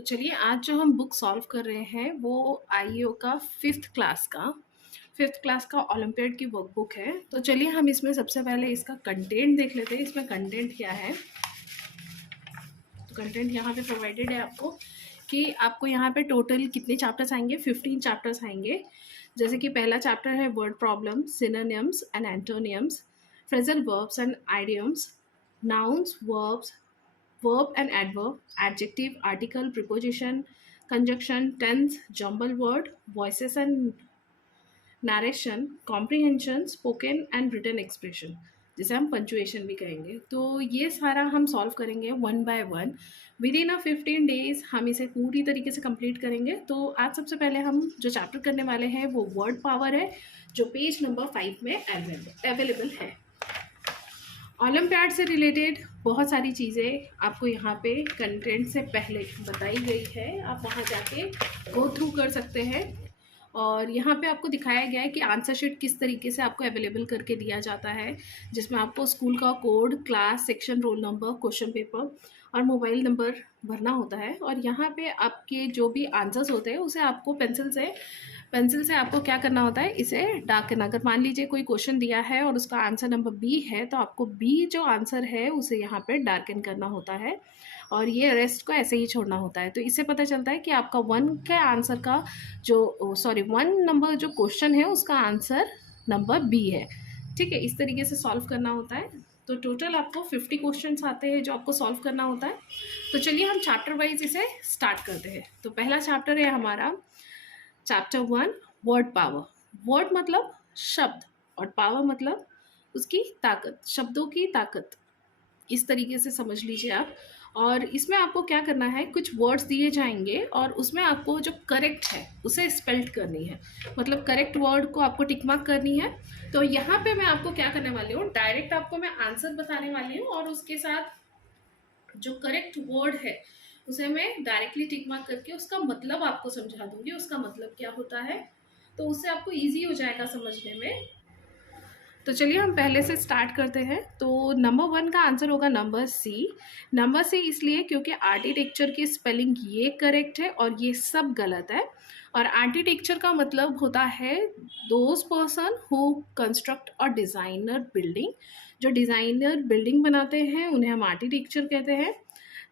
तो चलिए आज जो हम बुक सॉल्व कर रहे हैं वो आईईओ का फिफ्थ क्लास का ओलंपियाड की वर्कबुक है। तो चलिए हम इसमें सबसे पहले इसका कंटेंट देख लेते हैं। इसमें कंटेंट क्या है। तो कंटेंट यहाँ पे प्रोवाइडेड है आपको कि आपको यहाँ पे टोटल कितने चैप्टर्स आएंगे। 15 चैप्टर्स आएंगे। जैसे कि पहला चैप्टर है word problem, synonyms and एंटोनियम्स, phrasal verbs and idioms, nouns, verbs, verb and adverb, adjective, article, preposition, conjunction, tense, jumble word, voices and narration, comprehension, spoken and written expression, जिसे हम punctuation भी कहेंगे। तो ये सारा हम सॉल्व करेंगे one by one. With in 15 days हम इसे पूरी तरीके से कंप्लीट करेंगे। तो आज सबसे पहले हम जो चैप्टर करने वाले हैं वो वर्ड पावर है, जो पेज नंबर 5 में अवेलेबल है। ओलंपियाड से रिलेटेड बहुत सारी चीज़ें आपको यहाँ पे कंटेंट से पहले बताई गई है, आप वहाँ जाके गो थ्रू कर सकते हैं। और यहाँ पे आपको दिखाया गया है कि आंसर शीट किस तरीके से आपको अवेलेबल करके दिया जाता है, जिसमें आपको स्कूल का code, class, section, roll number, question paper और मोबाइल नंबर भरना होता है। और यहाँ पे आपके जो भी आंसर्स होते हैं उसे आपको पेंसिल से आपको क्या करना होता है, इसे डार्क करना। अगर मान लीजिए कोई क्वेश्चन दिया है और उसका आंसर नंबर बी है, तो आपको बी जो आंसर है उसे यहाँ पे डार्कन करना होता है और ये रेस्ट को ऐसे ही छोड़ना होता है। तो इससे पता चलता है कि आपका वन नंबर जो क्वेश्चन है उसका आंसर नंबर बी है। ठीक है, इस तरीके से सॉल्व करना होता है। तो टोटल आपको 50 क्वेश्चंस आते हैं जो आपको सॉल्व करना होता है। तो चलिए हम चैप्टर वाइज इसे स्टार्ट करते हैं। तो पहला चैप्टर है हमारा चैप्टर 1 वर्ड पावर। वर्ड मतलब शब्द और पावर मतलब उसकी ताकत, शब्दों की ताकत, इस तरीके से समझ लीजिए आप। और इसमें आपको क्या करना है, कुछ वर्ड्स दिए जाएंगे और उसमें आपको जो करेक्ट है उसे स्पेल्ट करनी है, मतलब करेक्ट वर्ड को आपको टिक मार्क करनी है। तो यहाँ पे मैं आपको क्या करने वाली हूँ, डायरेक्ट आपको मैं आंसर बताने वाली हूँ और उसके साथ जो करेक्ट वर्ड है उसे मैं डायरेक्टली टिक मार्क करके उसका मतलब आपको समझा दूंगी, उसका मतलब क्या होता है। तो उससे आपको इजी हो जाएगा समझने में। तो चलिए हम पहले से स्टार्ट करते हैं। तो नंबर 1 का आंसर होगा नंबर सी। नंबर सी इसलिए क्योंकि आर्किटेक्चर की स्पेलिंग ये करेक्ट है और ये सब गलत है। और आर्किटेक्चर का मतलब होता है दोज पर्सन हु कंस्ट्रक्ट और डिज़ाइनर बिल्डिंग। जो डिज़ाइनर बिल्डिंग बनाते हैं उन्हें हम आर्किटेक्चर कहते हैं।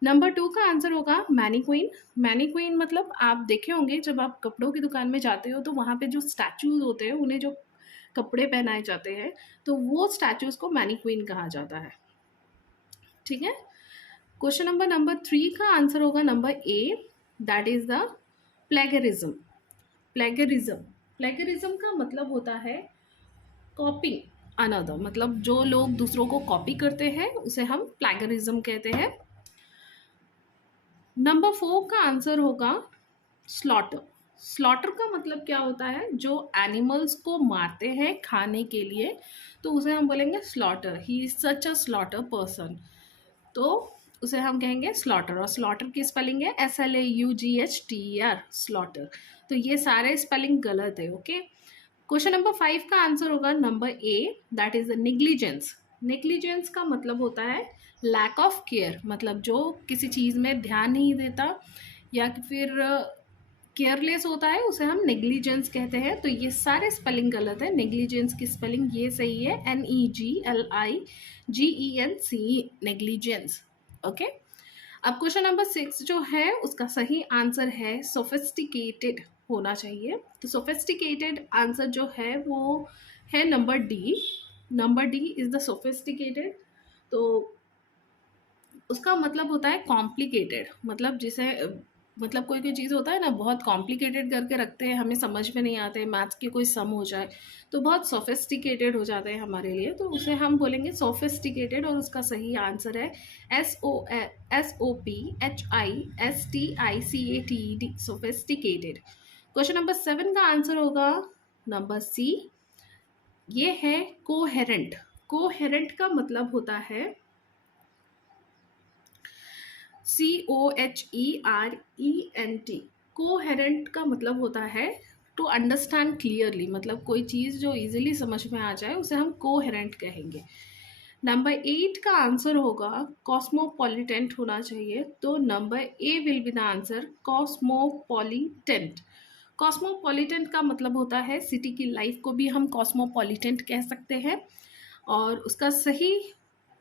नंबर 2 का आंसर होगा मैनीक्वीन। मैनीक्वीन मतलब आप देखे होंगे जब आप कपड़ों की दुकान में जाते हो तो वहाँ पे जो स्टैचूज होते हैं उन्हें जो कपड़े पहनाए जाते हैं तो वो स्टैचूज को मैनीक्वीन कहा जाता है। ठीक है। क्वेश्चन नंबर 3 का आंसर होगा number A, that is the plagiarism. Plagiarism का मतलब होता है कॉपिंग अनदर, मतलब जो लोग दूसरों को कॉपी करते हैं उसे हम प्लेगरिज्म कहते हैं। नंबर 4 का आंसर होगा स्लॉटर। स्लॉटर का मतलब क्या होता है, जो एनिमल्स को मारते हैं खाने के लिए तो उसे हम बोलेंगे slaughter. He is such a slaughter person, तो उसे हम कहेंगे स्लॉटर। और स्लॉटर की स्पेलिंग है SLAUGHTER, स्लॉटर। तो ये सारे स्पेलिंग गलत है। ओके। क्वेश्चन नंबर 5 का आंसर होगा number A, that is the negligence. Negligence का मतलब होता है लैक ऑफ केयर, मतलब जो किसी चीज़ में ध्यान नहीं देता या फिर केयरलेस होता है उसे हम नेग्लिजेंस कहते हैं। तो ये सारे स्पेलिंग गलत है। नेग्लिजेंस की स्पेलिंग ये सही है NEGLIGENCE, नेग्लिजेंस। ओके। अब क्वेश्चन नंबर 6 जो है उसका सही आंसर है सोफिस्टिकेटेड होना चाहिए। तो सोफिस्टिकेटेड आंसर जो है वो है number D. Number D is the sophisticated. तो उसका मतलब होता है कॉम्प्लिकेटेड, मतलब जिसे मतलब कोई कोई चीज़ होता है ना बहुत कॉम्प्लिकेटेड करके रखते हैं, हमें समझ में नहीं आते, मैथ्स के कोई सम हो जाए तो बहुत सोफिस्टिकेटेड हो जाते हैं हमारे लिए, तो उसे हम बोलेंगे सोफिस्टिकेटेड। और उसका सही आंसर है SOPHISTICATED, सोफिस्टिकेटेड। क्वेश्चन नंबर 7 का आंसर होगा नंबर सी, ये है कोहेरेंट। कोहेरेंट का मतलब होता है COHERENT। कोहेरेंट का मतलब होता है टू अंडरस्टैंड क्लियरली, मतलब कोई चीज़ जो इजीली समझ में आ जाए उसे हम कोहेरेंट कहेंगे। नंबर 8 का आंसर होगा कॉस्मोपॉलिटेंट होना चाहिए, तो number A will be the answer cosmopolitan. Cosmopolitan का मतलब होता है सिटी की लाइफ को भी हम कॉस्मोपॉलिटेंट कह सकते हैं। और उसका सही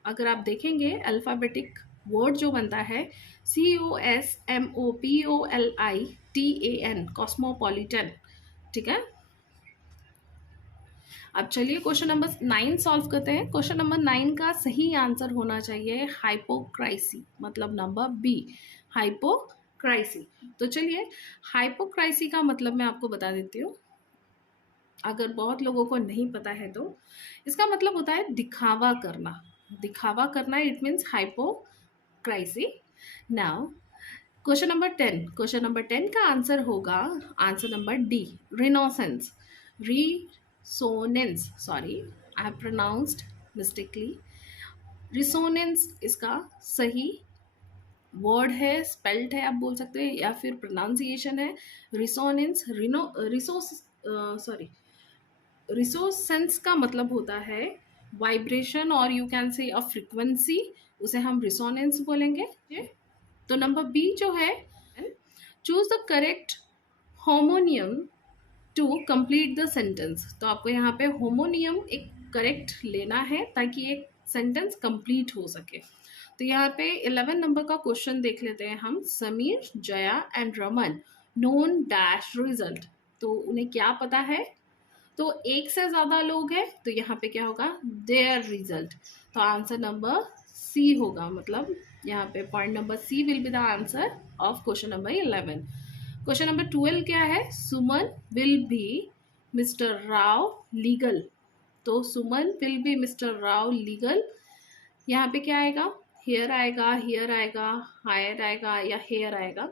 अगर आप देखेंगे अल्फ़ाबेटिक वर्ड जो बनता है COSMOPOLITAN, कॉस्मोपॉलिटन। ठीक है, अब चलिए क्वेश्चन नंबर 9 सॉल्व करते हैं। क्वेश्चन नंबर 9 का सही आंसर होना चाहिए हाइपोक्राइसी, मतलब नंबर बी, हाइपोक्राइसी। तो चलिए, हाइपोक्राइसी का मतलब मैं आपको बता देती हूँ, अगर बहुत लोगों को नहीं पता है तो। इसका मतलब होता है दिखावा करना, दिखावा करना, it means hypocrisy. Now question number 10, question number 10 का आंसर होगा answer number D, renaissance. Resonance, sorry I have pronounced mistakely. Resonance इसका सही वर्ड है, स्पेल्ड है आप बोल सकते हैं, या फिर प्रोनाउंसिएशन है रिसोनेंस। रिसोस सॉरी रिसोसेंस का मतलब होता है वाइब्रेशन, और you can say a frequency, उसे हम रिसोनेंस बोलेंगे। तो नंबर बी जो है, choose the correct homonym to complete the sentence. तो आपको यहाँ पे होमोनियम एक करेक्ट लेना है ताकि एक सेंटेंस कंप्लीट हो सके। तो यहाँ पे 11 नंबर का क्वेश्चन देख लेते हैं हम। Sameer, Jaya and Raman known dash result. तो उन्हें क्या पता है, तो एक से ज़्यादा लोग हैं, तो यहाँ पे क्या होगा, देयर रिजल्ट। तो आंसर नंबर सी होगा, मतलब यहाँ पे point number C will be the answer of question number 11। Question number 12 क्या है, Suman will be Mister Rao legal. तो Suman will be Mister Rao legal, यहाँ पे क्या आएगा, हेयर आएगा, हेयर आएगा, हायर आएगा या हेयर आएगा।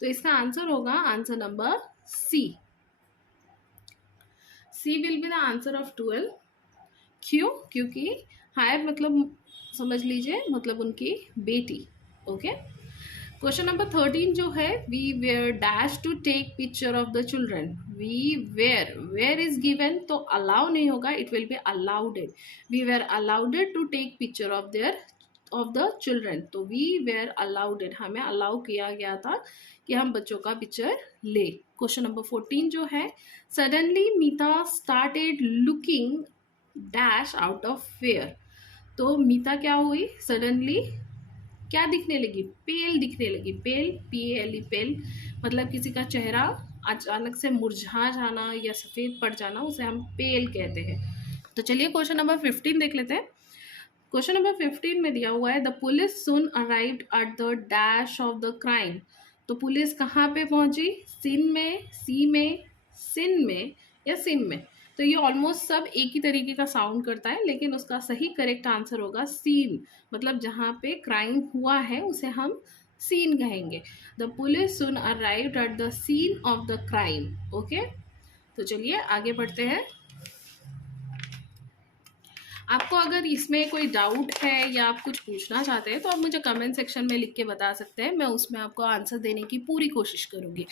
तो इसका आंसर होगा answer number C. C will be the answer of 12। क्यों, क्योंकि हायर मतलब समझ लीजिए मतलब उनकी बेटी। ओके, क्वेश्चन नंबर 13 जो है, we were dash to take picture of the children. We were, were is given तो अलाउ नहीं होगा, it will be allowed. We were allowed to take picture of their of the children. तो we were allowed, हमें allow किया गया था कि हम बच्चों का पिक्चर ले। क्वेश्चन नंबर 14 जो है, suddenly Meeta started looking dash out of fear. तो मीता क्या हुई, सडनली क्या दिखने लगी, पेल दिखने लगी। पेल, PALE, पेल मतलब किसी का चेहरा अचानक से मुरझा जाना या सफ़ेद पड़ जाना, उसे हम पेल कहते हैं। तो चलिए क्वेश्चन नंबर 15 देख लेते हैं। क्वेश्चन नंबर 15 में दिया हुआ है, the police soon arrived at the dash of the crime. तो पुलिस कहाँ पे पहुंची, सीन में, सी में, सिन में या सिन में। तो ये ऑलमोस्ट सब एक ही तरीके का साउंड करता है, लेकिन उसका सही करेक्ट आंसर होगा सीन, मतलब जहाँ पे क्राइम हुआ है उसे हम सीन कहेंगे। The police soon arrived at the scene of the crime. Okay, तो चलिए आगे बढ़ते हैं। आपको अगर इसमें कोई डाउट है या आप कुछ पूछना चाहते हैं तो आप मुझे कमेंट सेक्शन में लिख के बता सकते हैं, मैं उसमें आपको आंसर देने की पूरी कोशिश करूँगी।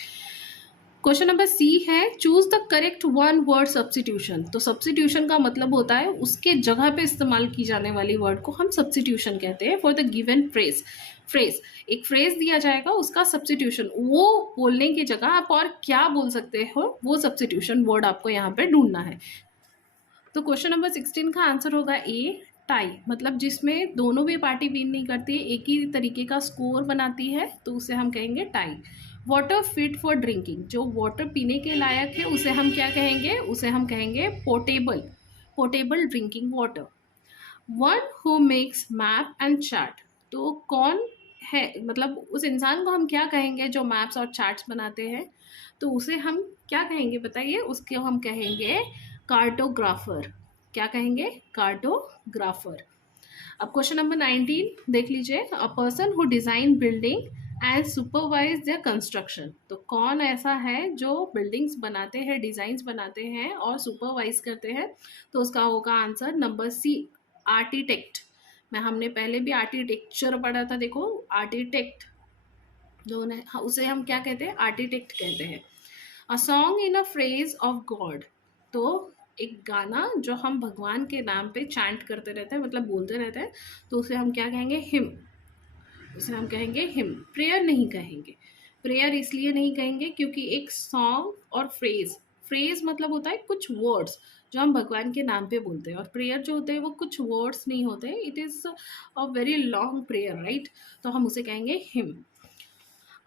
क्वेश्चन नंबर सी है, choose the correct one word substitution. तो सब्स्टिट्यूशन का मतलब होता है उसके जगह पे इस्तेमाल की जाने वाली वर्ड को हम सब्स्टिट्यूशन कहते हैं। For the given phrase, phrase एक फ्रेज दिया जाएगा, उसका सब्स्टिट्यूशन, वो बोलने की जगह आप और क्या बोल सकते हो, वो सब्स्टिट्यूशन वर्ड आपको यहाँ पे ढूंढना है। तो क्वेश्चन नंबर 16 का आंसर होगा ए, टाई। मतलब जिसमें दोनों भी पार्टी विन नहीं करती, एक ही तरीके का स्कोर बनाती है, तो उसे हम कहेंगे tie. Water fit for drinking, जो वाटर पीने के लायक है उसे हम क्या कहेंगे, उसे हम कहेंगे portable, portable drinking water. One who makes map and chart, तो कौन है, मतलब उस इंसान को हम क्या कहेंगे जो मैप्स और चार्ट्स बनाते हैं, तो उसे हम क्या कहेंगे बताइए, उसके हम कहेंगे कार्टोग्राफर। क्या कहेंगे, कार्टोग्राफर। अब क्वेश्चन नंबर 19 देख लीजिए, a person who design building and supervise there construction. तो कौन ऐसा है जो बिल्डिंग्स बनाते हैं, डिज़ाइंस बनाते हैं और सुपरवाइज करते हैं, तो उसका होगा आंसर नंबर सी, आर्किटेक्ट। मैं हमने पहले भी आर्किटेक्चर पढ़ा था, देखो आर्किटेक्ट जो है उसे हम क्या कहते हैं, आर्किटेक्ट कहते हैं। A song in a phrase of God, तो एक गाना जो हम भगवान के नाम पे चैंट करते रहते हैं, मतलब बोलते रहते हैं, तो उसे हम क्या कहेंगे? हिम। उसे हम कहेंगे हिम, प्रेयर नहीं कहेंगे। प्रेयर इसलिए नहीं कहेंगे क्योंकि एक सॉन्ग और फ्रेज, फ्रेज मतलब होता है कुछ वर्ड्स जो हम भगवान के नाम पे बोलते हैं, और प्रेयर जो होते हैं वो कुछ वर्ड्स नहीं होते, it is a very long prayer, right? तो हम उसे कहेंगे हिम।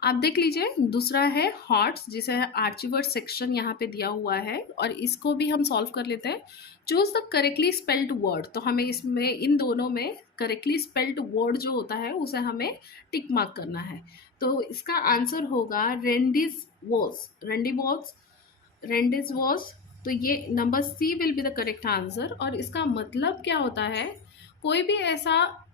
आप देख लीजिए, दूसरा है हॉट्स, जिसे आर्चिवर्ड सेक्शन यहाँ पे दिया हुआ है, और इसको भी हम सॉल्व कर लेते हैं। Choose the correctly spelled word, तो हमें इसमें इन दोनों में करेक्टली स्पेल्ड वर्ड जो होता है उसे हमें टिक मार्क करना है। तो इसका आंसर होगा रेंडिस वॉज, रेंडी वॉज, रेंडिस वॉज। तो ये number C will be the correct answer. और इसका मतलब क्या होता है? कोई भी ऐसा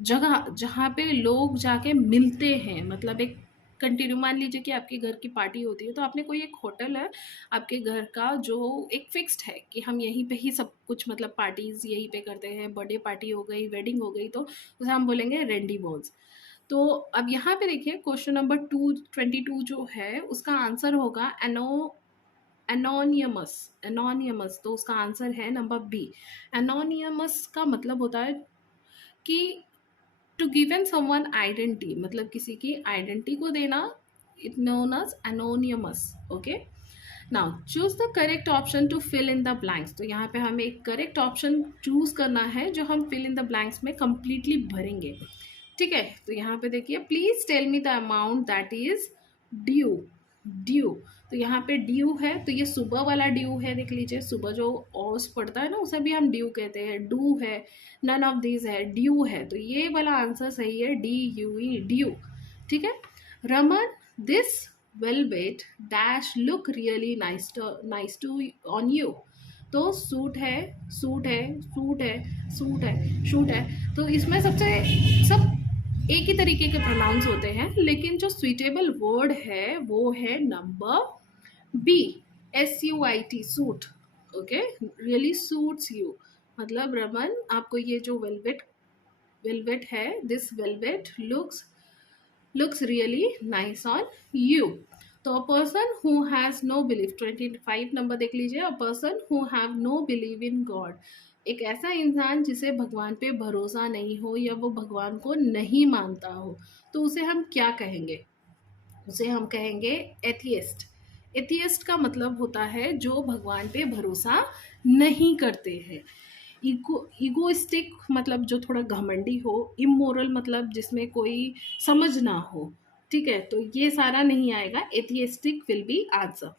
जगह जहाँ पे लोग जाके मिलते हैं, मतलब एक कंटिन्यू, मान लीजिए कि आपके घर की पार्टी होती है, तो आपने कोई एक होटल है आपके घर का जो एक फिक्स्ड है कि हम यहीं पे ही सब कुछ, मतलब पार्टीज यहीं पे करते हैं, बर्थडे पार्टी हो गई, वेडिंग हो गई, तो उसे हम बोलेंगे रेंडी बॉल्स। तो अब यहाँ पे देखिए, क्वेश्चन नंबर 222 जो है उसका आंसर होगा एनोनियमस। एनोनियमस, तो उसका आंसर है नंबर बी। एनोनियमस का मतलब होता है कि टू गिवन समवन आइडेंटिटी, मतलब किसी की आइडेंटिटी को देना, it known as anonymous. Okay, now choose the correct option to fill in the blanks. तो यहाँ पे हमें एक करेक्ट ऑप्शन चूज करना है जो हम फिल इन द ब्लैंक्स में कंप्लीटली भरेंगे। ठीक है, तो यहाँ पे देखिए, please tell me the amount that is due. Due, तो यहाँ पे ड्यू है, तो ये सुबह वाला ड्यू है, देख लीजिए, सुबह जो ओस पड़ता है ना उसे भी हम ड्यू कहते हैं। डू है, नन ऑफ दिस है, ड्यू है, तो ये वाला आंसर सही है, डी यू ई, ड्यू। ठीक है, Raman, this velvet dash look really nice to on you. तो सूट है, सूट है, सूट है, सूट है, शूट है, तो इसमें सबसे सब एक ही तरीके के प्रोनाउंस होते हैं, लेकिन जो सुइटेबल वर्ड है वो है number B, SUIT, suit. Okay, really suits you, मतलब रमन आपको ये जो वेलवेट वेलवेट है, this velvet looks really nice on you. तो a person who has no believe, 25 number देख लीजिए, a person who have no believe in God, एक ऐसा इंसान जिसे भगवान पे भरोसा नहीं हो या वो भगवान को नहीं मानता हो, तो उसे हम क्या कहेंगे? उसे हम कहेंगे एथियस्ट। एथियस्ट का मतलब होता है जो भगवान पे भरोसा नहीं करते हैं। ईगोइस्टिक मतलब जो थोड़ा घमंडी हो। इमोरल मतलब जिसमें कोई समझ ना हो। ठीक है, तो ये सारा नहीं आएगा, एथियस्टिक विल बी आंसर।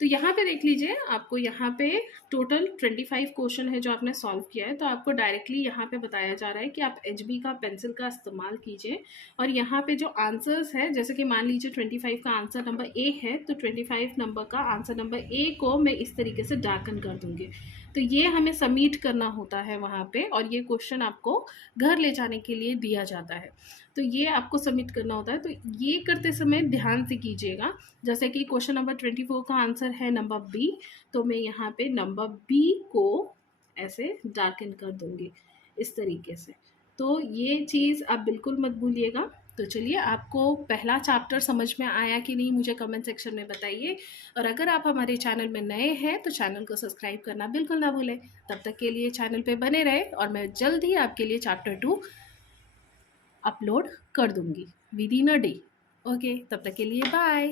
तो यहाँ पे देख लीजिए, आपको यहाँ पे टोटल 25 क्वेश्चन है जो आपने सॉल्व किया है, तो आपको डायरेक्टली यहाँ पे बताया जा रहा है कि आप HB का पेंसिल का इस्तेमाल कीजिए, और यहाँ पे जो आंसर्स है, जैसे कि मान लीजिए 25 का आंसर नंबर ए है, तो 25 नंबर का आंसर नंबर ए को मैं इस तरीके से डार्कन कर दूंगी। तो ये हमें सबमिट करना होता है वहाँ पे, और ये क्वेश्चन आपको घर ले जाने के लिए दिया जाता है, तो ये आपको सबमिट करना होता है। तो ये करते समय ध्यान से कीजिएगा। जैसे कि क्वेश्चन नंबर 24 का आंसर है नंबर बी, तो मैं यहाँ पे नंबर बी को ऐसे डार्कन कर दूंगी इस तरीके से। तो ये चीज़ आप बिल्कुल मत भूलिएगा। तो चलिए, आपको पहला चैप्टर समझ में आया कि नहीं मुझे कमेंट सेक्शन में बताइए, और अगर आप हमारे चैनल में नए हैं तो चैनल को सब्सक्राइब करना बिल्कुल ना भूलें। तब तक के लिए चैनल पे बने रहे, और मैं जल्द ही आपके लिए चैप्टर 2 अपलोड कर दूंगी with in a day. Okay, तब तक के लिए बाय।